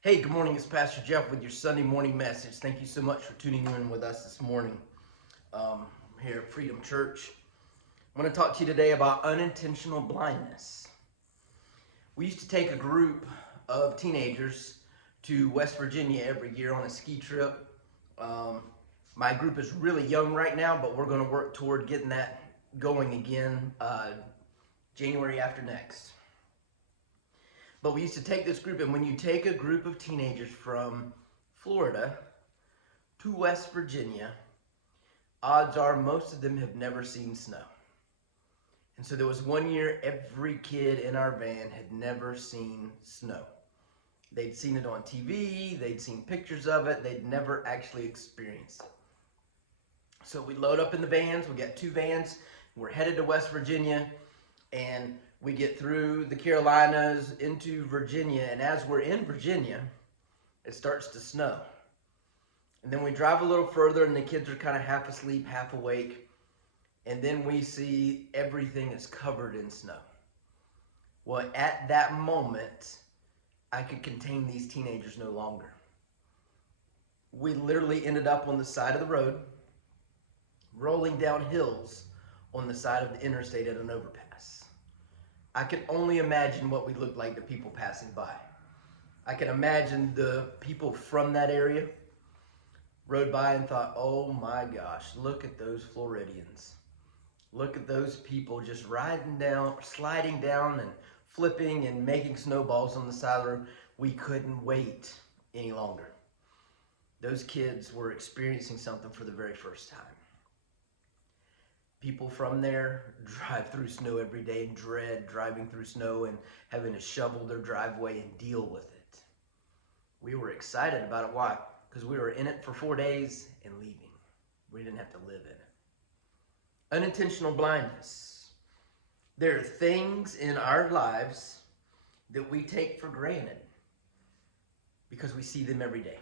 Hey, good morning. It's Pastor Jeff with your Sunday morning message. Thank you so much for tuning in with us this morning here at Freedom Church. I want to talk to you today about unintentional blindness. We used to take a group of teenagers to West Virginia every year on a ski trip. Um, my group is really young right now, but we're going to work toward getting that going again January after next. But we used to take this group, and when you take a group of teenagers from Florida to West Virginia, odds are most of them have never seen snow. And so there was one year every kid in our van had never seen snow. They'd seen it on TV, they'd seen pictures of it, they'd never actually experienced it. So we load up in the vans, we got two vans, we're headed to West Virginia, and we get through the Carolinas into Virginia, and as we're in Virginia, it starts to snow. And then we drive a little further, and the kids are kind of half asleep, half awake. And then we see everything is covered in snow. Well, at that moment, I could contain these teenagers no longer. We literally ended up on the side of the road, rolling down hills on the side of the interstate at an overpass. I can only imagine what we looked like to people passing by. I can imagine the people from that area rode by and thought, oh my gosh, look at those Floridians. Look at those people just riding down, sliding down and flipping and making snowballs on the side of the road. We couldn't wait any longer. Those kids were experiencing something for the very first time. People from there drive through snow every day and dread driving through snow and having to shovel their driveway and deal with it. We were excited about it. Why? Because we were in it for 4 days and leaving. We didn't have to live in it. Unintentional blindness. There are things in our lives that we take for granted because we see them every day.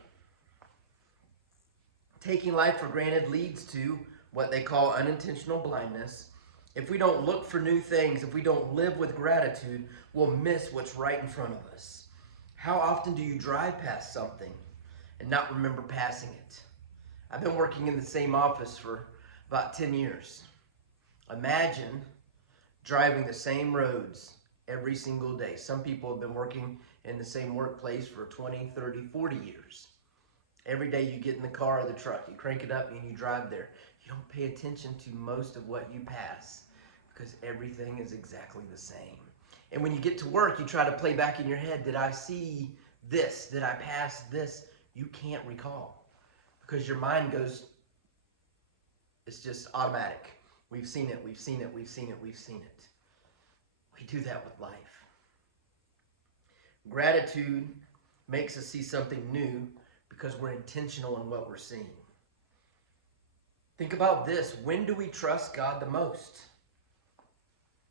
Taking life for granted leads to what they call unintentional blindness. If we don't look for new things, if we don't live with gratitude, we'll miss what's right in front of us. How often do you drive past something and not remember passing it? I've been working in the same office for about 10 years. Imagine driving the same roads every single day. Some people have been working in the same workplace for 20, 30, 40 years. Every day you get in the car or the truck, you crank it up and you drive there. You don't pay attention to most of what you pass because everything is exactly the same. And when you get to work, you try to play back in your head, did I see this? Did I pass this? You can't recall because your mind goes, it's just automatic. We've seen it, we've seen it, we've seen it, we've seen it. We do that with life. Gratitude makes us see something new because we're intentional in what we're seeing. Think about this. When do we trust God the most?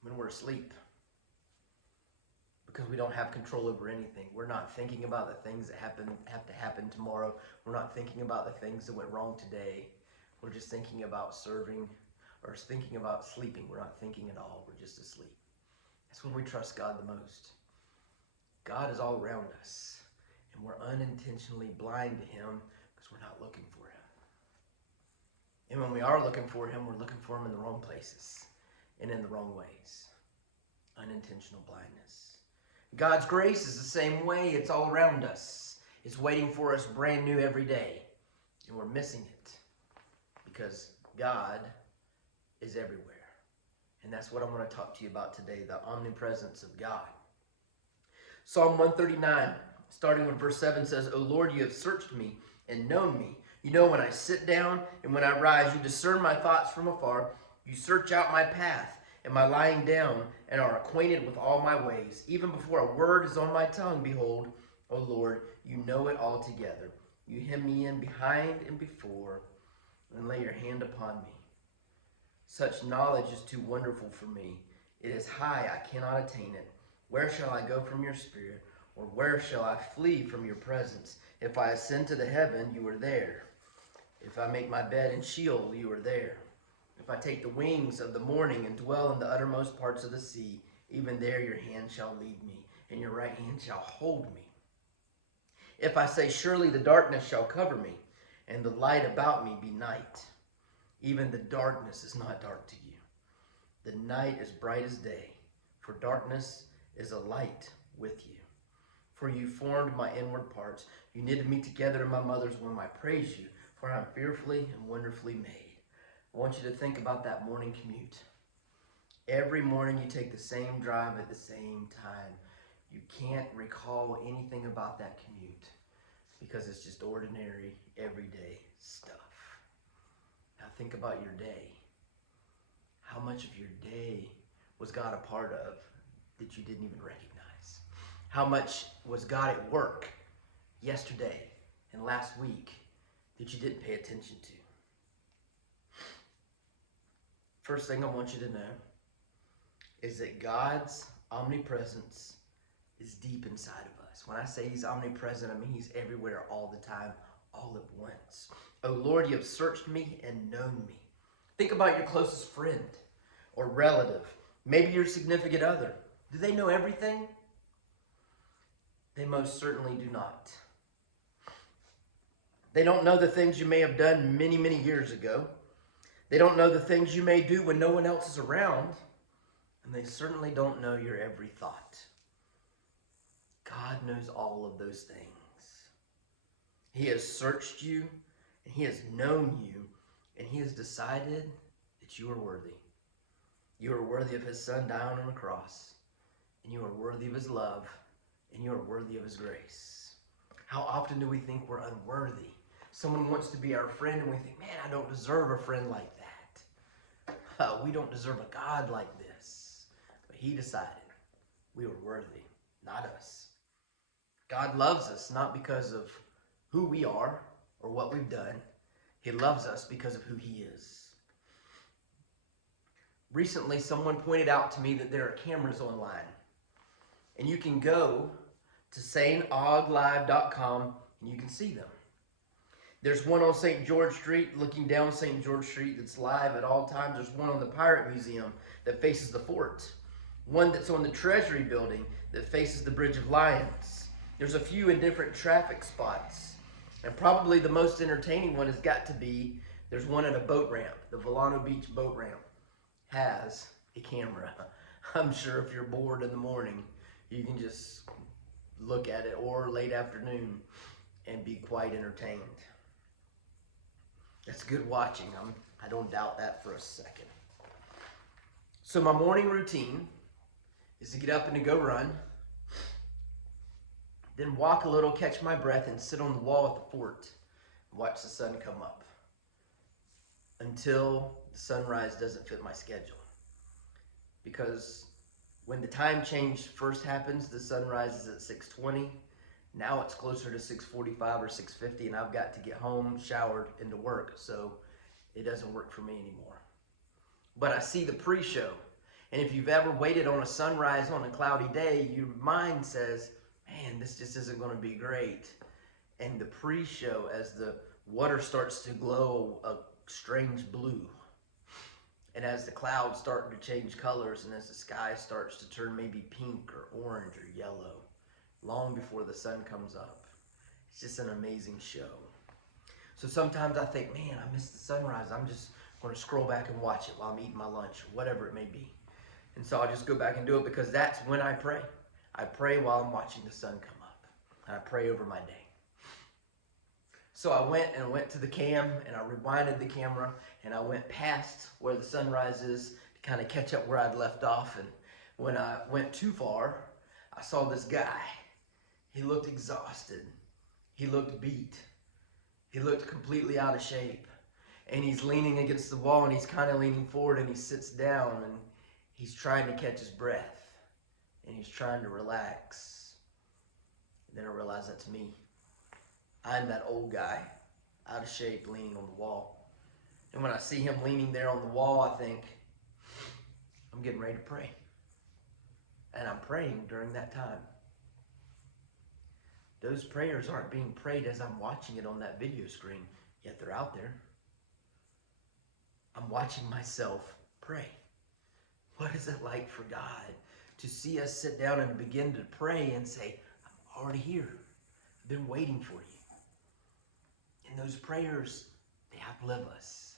When we're asleep. Because we don't have control over anything. We're not thinking about the things that have to happen tomorrow. We're not thinking about the things that went wrong today. We're just thinking about serving or thinking about sleeping. We're not thinking at all. We're just asleep. That's when we trust God the most. God is all around us, and we're unintentionally blind to Him because we're not looking for Him. And when we are looking for Him, we're looking for Him in the wrong places and in the wrong ways. Unintentional blindness. God's grace is the same way. It's all around us. It's waiting for us brand new every day, and we're missing it because God is everywhere. And that's what I want to talk to you about today, the omnipresence of God. Psalm 139, starting with verse 7 says, O Lord, you have searched me and known me. You know when I sit down and when I rise. You discern my thoughts from afar. You search out my path and my lying down and are acquainted with all my ways. Even before a word is on my tongue, behold, O Lord, you know it altogether. You hem me in behind and before and lay your hand upon me. Such knowledge is too wonderful for me. It is high, I cannot attain it. Where shall I go from your spirit? Or where shall I flee from your presence? If I ascend to the heaven, you are there. If I make my bed in Sheol, you are there. If I take the wings of the morning and dwell in the uttermost parts of the sea, even there your hand shall lead me, and your right hand shall hold me. If I say, surely the darkness shall cover me, and the light about me be night, even the darkness is not dark to you. The night is bright as day, for darkness is a light with you. For you formed my inward parts. You knitted me together in my mother's womb. I praise you, for I am fearfully and wonderfully made. I want you to think about that morning commute. Every morning you take the same drive at the same time. You can't recall anything about that commute because it's just ordinary, everyday stuff. Now think about your day. How much of your day was God a part of that you didn't even recognize? How much was God at work yesterday and last week that you didn't pay attention to? First thing I want you to know is that God's omnipresence is deep inside of us. When I say he's omnipresent, I mean he's everywhere all the time, all at once. Oh Lord, you have searched me and known me. Think about your closest friend or relative, maybe your significant other. Do they know everything? They most certainly do not. They don't know the things you may have done many, many years ago. They don't know the things you may do when no one else is around. And they certainly don't know your every thought. God knows all of those things. He has searched you, and he has known you, and he has decided that you are worthy. You are worthy of his son dying on the cross, and you are worthy of his love, and you are worthy of his grace. How often do we think we're unworthy? Someone wants to be our friend, and we think, man, I don't deserve a friend like that. We don't deserve a God like this. But he decided we were worthy, not us. God loves us not because of who we are or what we've done. He loves us because of who he is. Recently, someone pointed out to me that there are cameras online. And you can go to SaintOgLive.com and you can see them. There's one on St. George Street, looking down St. George Street, that's live at all times. There's one on the Pirate Museum that faces the fort. One that's on the Treasury Building that faces the Bridge of Lions. There's a few in different traffic spots. And probably the most entertaining one has got to be, there's one at a boat ramp. The Volano Beach boat ramp has a camera. I'm sure if you're bored in the morning, you can just look at it, or late afternoon, and be quite entertained. That's good watching. I don't doubt that for a second. So my morning routine is to get up and to go run, then walk a little, catch my breath, and sit on the wall at the fort and watch the sun come up until the sunrise doesn't fit my schedule. Because when the time change first happens, the sunrise is at 6:20. Now it's closer to 6:45 or 6:50, and I've got to get home, showered, and to work, so it doesn't work for me anymore. But I see the pre-show, and if you've ever waited on a sunrise on a cloudy day, your mind says, man, this just isn't going to be great. And the pre-show, as the water starts to glow a strange blue, and as the clouds start to change colors, and as the sky starts to turn maybe pink or orange or yellow, long before the sun comes up. It's just an amazing show. So sometimes I think, man, I missed the sunrise. I'm just going to scroll back and watch it while I'm eating my lunch, or whatever it may be. And so I'll just go back and do it, because that's when I pray. I pray while I'm watching the sun come up. And I pray over my day. So I went to the cam, and I rewinded the camera, and I went past where the sunrise is to kind of catch up where I'd left off. And when I went too far, I saw this guy. He looked exhausted. He looked beat. He looked completely out of shape. And he's leaning against the wall, and he's kind of leaning forward, and he sits down, and he's trying to catch his breath. And he's trying to relax. And then I realized that's me. I'm that old guy, out of shape, leaning on the wall. And when I see him leaning there on the wall, I think, I'm getting ready to pray. And I'm praying during that time. Those prayers aren't being prayed as I'm watching it on that video screen, yet they're out there. I'm watching myself pray. What is it like for God to see us sit down and begin to pray and say, I'm already here. They're waiting for you. And those prayers, they outlive us.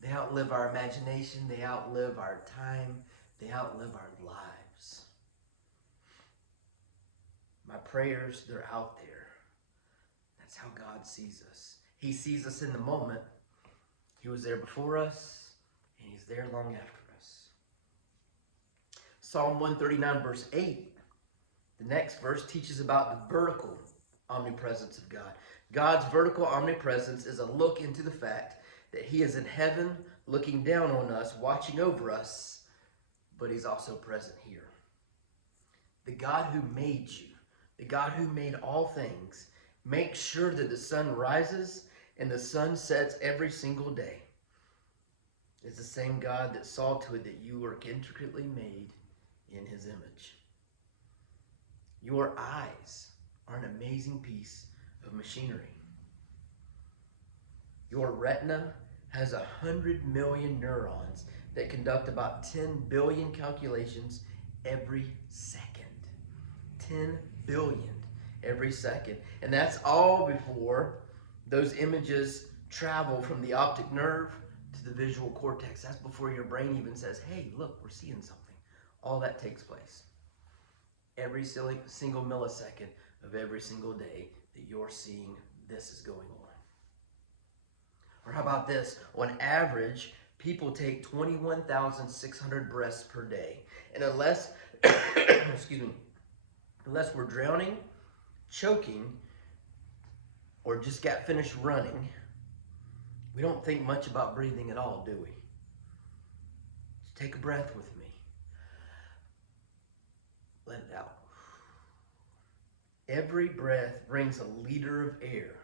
They outlive our imagination. They outlive our time. They outlive our lives. My prayers, they're out there. That's how God sees us. He sees us in the moment. He was there before us, and he's there long after us. Psalm 139, verse 8, the next verse teaches about the vertical omnipresence of God. God's vertical omnipresence is a look into the fact that he is in heaven looking down on us, watching over us, but he's also present here. The God who made you, the God who made all things, makes sure that the sun rises and the sun sets every single day. It's the same God that saw to it that you were intricately made in his image. Your eyes are an amazing piece of machinery. Your retina has 100 million neurons that conduct about 10 billion calculations every second. 10 billion every second. And that's all before those images travel from the optic nerve to the visual cortex. That's before your brain even says, hey, look, we're seeing something. All that takes place. Every single millisecond of every single day that you're seeing this is going on. Or how about this? On average, people take 21,600 breaths per day. And unless, unless we're drowning, choking, or just got finished running, we don't think much about breathing at all, do we? Just take a breath with me. Let it out. Every breath brings a liter of air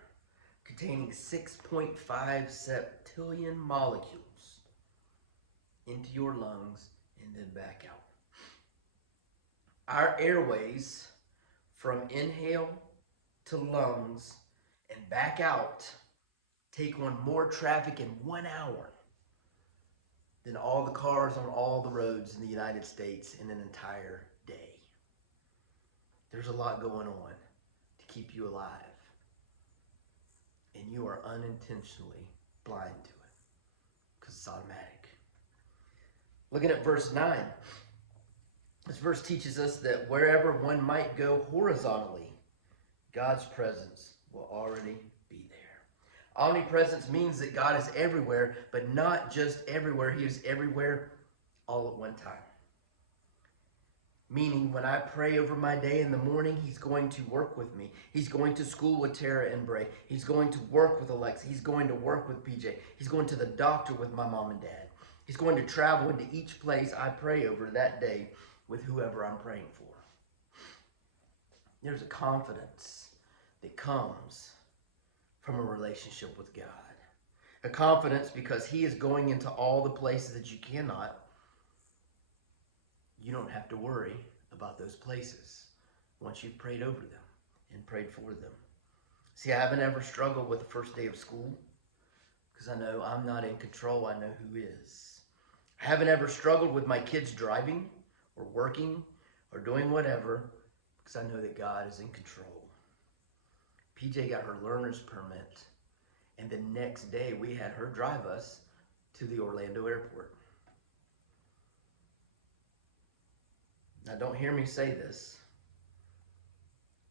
containing 6.5 septillion molecules into your lungs and then back out. Our airways, from inhale to lungs and back out, take on more traffic in 1 hour than all the cars on all the roads in the United States in an entire day. There's a lot going on to keep you alive. And you are unintentionally blind to it because it's automatic. Looking at verse 9, this verse teaches us that wherever one might go horizontally, God's presence will already be there. Omnipresence means that God is everywhere, but not just everywhere. He is everywhere all at one time. Meaning when I pray over my day in the morning, he's going to work with me. He's going to school with Tara and Bray. He's going to work with Alexa. He's going to work with PJ. He's going to the doctor with my mom and dad. He's going to travel into each place I pray over that day with whoever I'm praying for. There's a confidence that comes from a relationship with God. A confidence because he is going into all the places that you cannot. You don't have to worry about those places once you've prayed over them and prayed for them. See, I haven't ever struggled with the first day of school because I know I'm not in control. I know who is. I haven't ever struggled with my kids driving or working or doing whatever because I know that God is in control. PJ got her learner's permit, and the next day we had her drive us to the Orlando airport. Now, don't hear me say this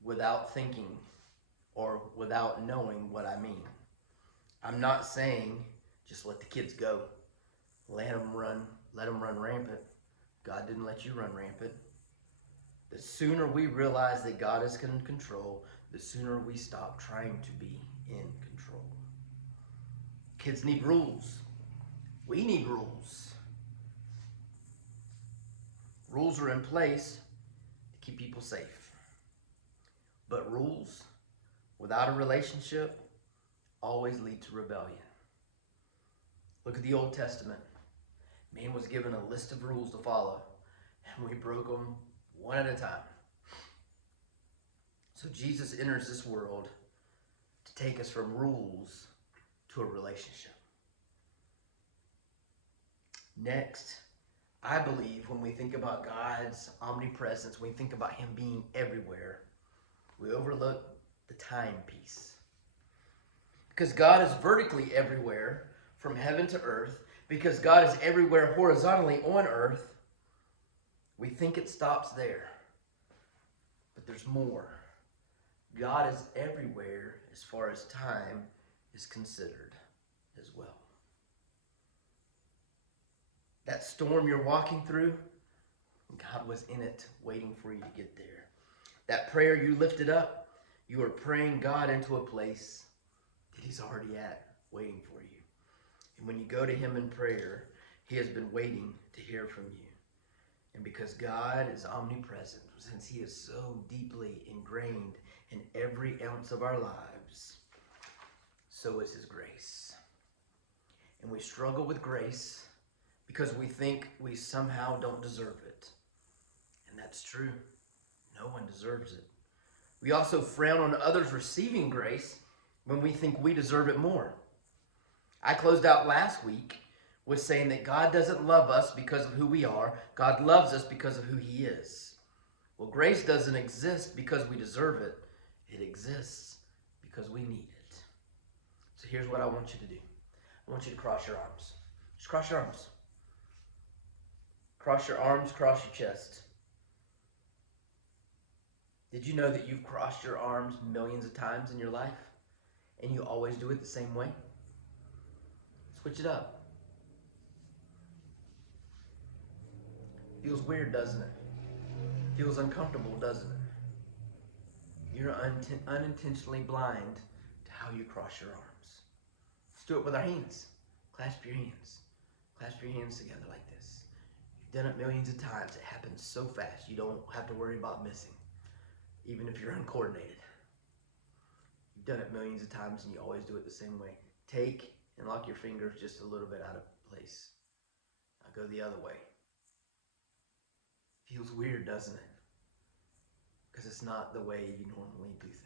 without thinking or without knowing what I mean. I'm not saying just let the kids go. Let them run rampant. God didn't let you run rampant. The sooner we realize that God is in control, the sooner we stop trying to be in control. Kids need rules. We need rules. Rules are in place to keep people safe. But rules without a relationship always lead to rebellion. Look at the Old Testament. Man was given a list of rules to follow, and we broke them one at a time. So Jesus enters this world to take us from rules to a relationship. Next, I believe when we think about God's omnipresence, when we think about him being everywhere, we overlook timepiece. Because God is vertically everywhere, from heaven to earth, because God is everywhere horizontally on earth, we think it stops there. But there's more. God is everywhere as far as time is considered as well. That storm you're walking through, God was in it waiting for you to get there. That prayer you lifted up, you are praying God into a place that He's already at, waiting for you. And when you go to Him in prayer, He has been waiting to hear from you. And because God is omnipresent, since He is so deeply ingrained in every ounce of our lives, so is His grace. And we struggle with grace because we think we somehow don't deserve it. And that's true. No one deserves it. We also frown on others receiving grace when we think we deserve it more. I closed out last week with saying that God doesn't love us because of who we are. God loves us because of who He is. Well, grace doesn't exist because we deserve it. It exists because we need it. So here's what I want you to do. I want you to cross your arms. Just cross your arms. Cross your arms, cross your chest. Did you know that you've crossed your arms millions of times in your life? And you always do it the same way? Switch it up. Feels weird, doesn't it? Feels uncomfortable, doesn't it? You're unintentionally blind to how you cross your arms. Let's do it with our hands. Clasp your hands. Clasp your hands together like this. You've done it millions of times. It happens so fast. You don't have to worry about missing, even if you're uncoordinated. You've done it millions of times and you always do it the same way. Take and lock your fingers just a little bit out of place. Now go the other way. Feels weird, doesn't it? Because it's not the way you normally do things.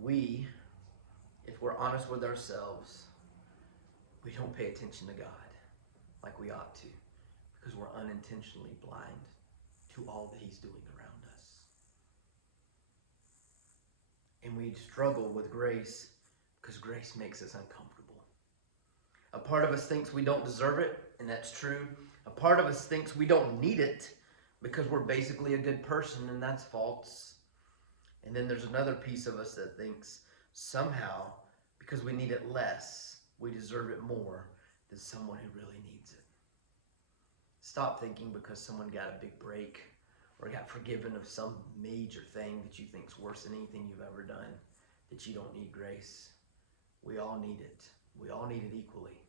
We, if we're honest with ourselves, we don't pay attention to God like we ought to, because we're unintentionally blind to all that He's doing around us. And we struggle with grace because grace makes us uncomfortable. A part of us thinks we don't deserve it, and that's true. A part of us thinks we don't need it because we're basically a good person, and that's false. And then there's another piece of us that thinks somehow, because we need it less, we deserve it more than someone who really needs it. Stop thinking because someone got a big break or got forgiven of some major thing that you think's worse than anything you've ever done, that you don't need grace. We all need it. We all need it equally.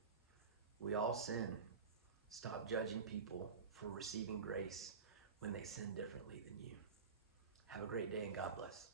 We all sin. Stop judging people for receiving grace when they sin differently than you. Have a great day and God bless.